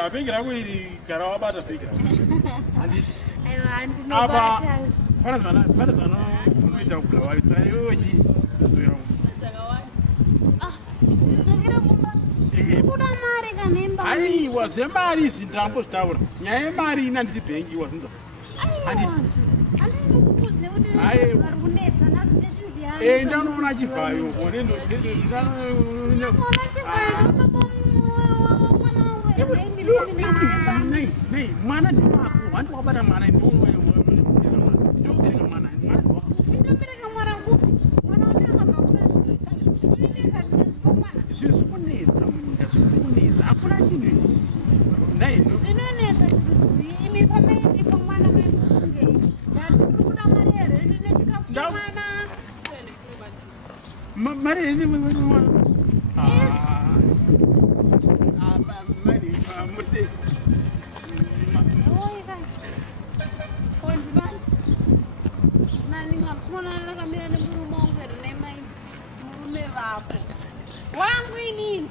Apingira kuiri garawa bata pingira. Aiwa andinobata. Pana zana unoita kugawa isayoji. Ndizokera kumba. Kuda mari kanemba. Aiwa zemari zvintambo zvitaura. Nyaya yemari inandisi bhengi wazinza. Aiwa. Andikudze kuti vari kunetsa nhasi ndechiziyani. Ndanoona chivhayo. Ndinoona chivhayo. Nei, mwana ndi wako. Wanti wabata mwana ndi umwe ndobereka mwana. Ndinobereka mwana ngupi. Mwana wacho akabva zvikunetsa munyika zvikunetsa hakuna chinhu zvinonetsa imi pamaiti pamwana wenge ndatiri kuda mari yereni nechikafu chamwana mari yeni murse nani ngakona lakamira nemurume wangu ere nemai murume vako wangu inini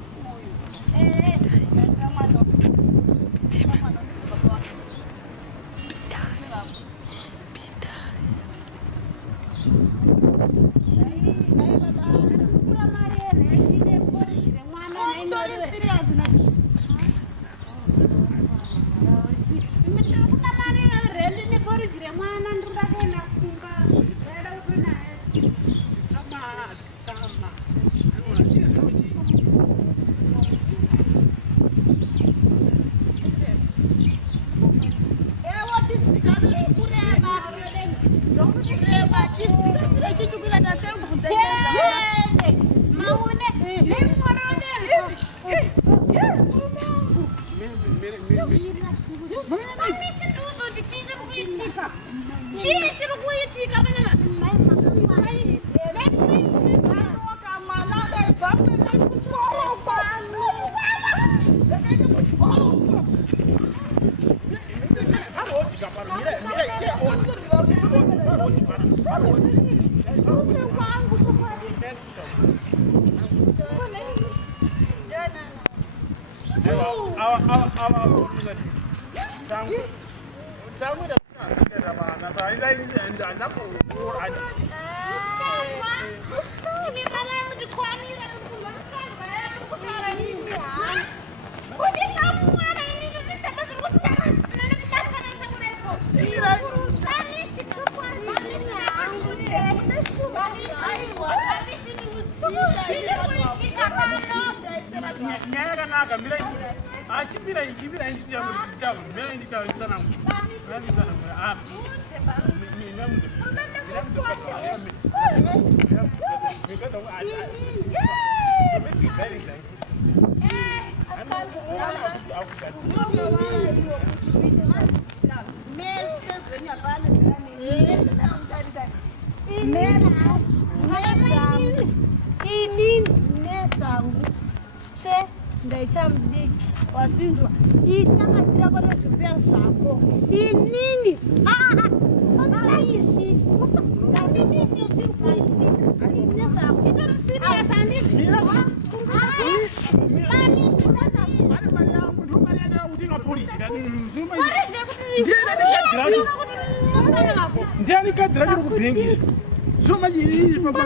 Ndiani kadra kuri kubengi. Soma jiri papa.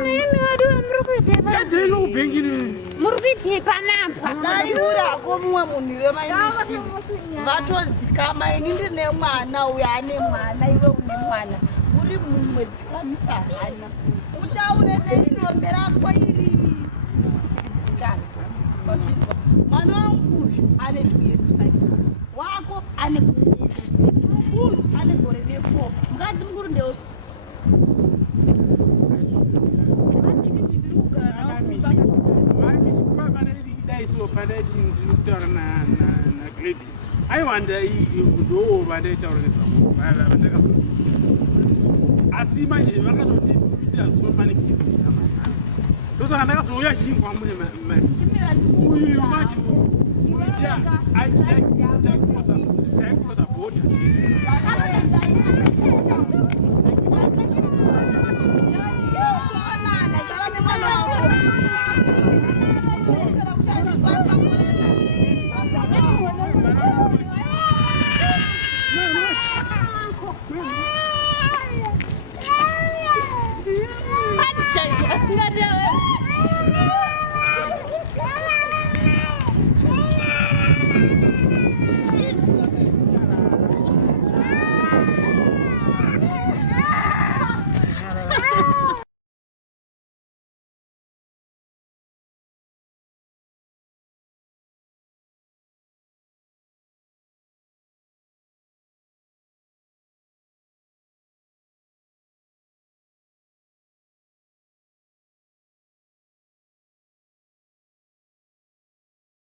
Kadra kuri kubengi. Murubiti panapa. Naiura komwe munhu wemaimisi. Vatodzikama ini ndine mwana uyo ane mwana iwe une mwana. Uri mumwe dzikamisa hana. Utaure neinombe rako iri. Dzikana. Mwana wangu ane 2 years. Wako ane 4 years. Uyu ane gore ne4. Ngazi mukuru ndeo. I wonder if you go over there. I see my money. Those are not so young. I